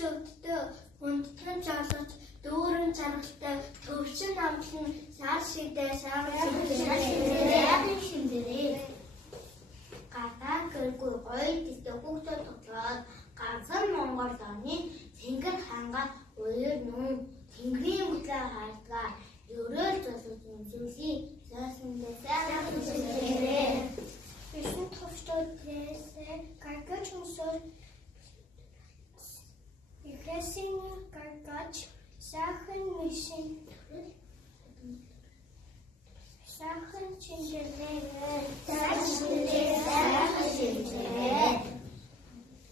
шөвддөө хүндтгэн жолооч дүүрэн чаргалтай төвчин амтлан сар шидээ сайхан шимдэрээ гадаа гэргүй гоё дэвтэ хүүхдүүд тоглоод ганцхан Монгол орны цэнгэр хангаа уяр нүн тэнгэрийн бүтлээ хайлтгаа ерөөл золоод үзүүлээ зайсандаа сайхан шимдэрээ Вишн товчтойдээсээ гаргаж өмсөөр Игрэсийн гаргаж сайхан мишин сайхан чинжэрээ сайхан чинжэрээ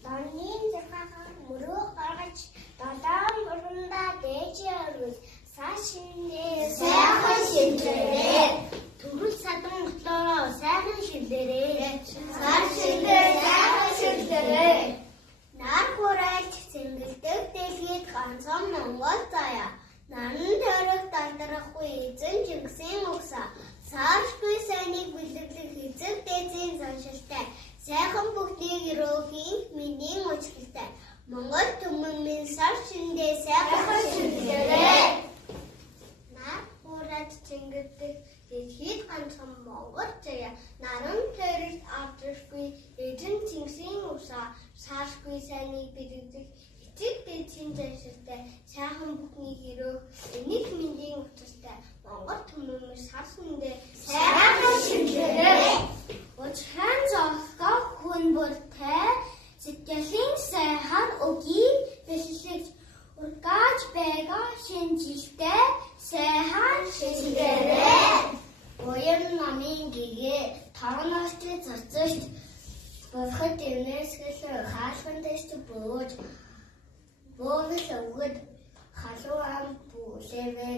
Данийн захаан мөрөө гаргаж далайн мөрөндөө дээж өргөл сайхан шинжэрээ Төрөл садан готлороо сайхан шинжэрээ сайхан шинжэрээ Нар хүрээлж цэнгэлдэг дэлхийд ганцхан Монгол заяа Наран төрөг дандрахгүй эзэн Чингисийн угсаа Сааршгүй сайныг бэлэглэх эзэг дээдсийн заншилтай Сайхан бүгдийг өрөөхийн миний уучлалтай Монгол түмэн минь сар шиндээ сайхан шинжэрээ Нар хүрээлж цэнгэлдэг дэлхийд ганцхан Монгол заяа Наран төрөлд авдрахгүй эзэн Чингисийн угсаа Сааршгүй сайныг бэлэглэх эцэг дээдсийн заншилтай сайхан бүхний хэрөөх энийг мэндийн учиртай Монгол түмэн сар шиндээ сайхан шинжэрээ Учран зовлоо хүн бүртэй сэтгэлийн сайхан өгийг бэлэлж ургааж байгаа шинжилтэй сайхан шинжэрээ Уян намын гэгээ таван орчиг зарцагт Бурхад дэвнэсгэл хаалхан дэст бөөж Бөөгөл өвгөд халуун ам бүлэвэ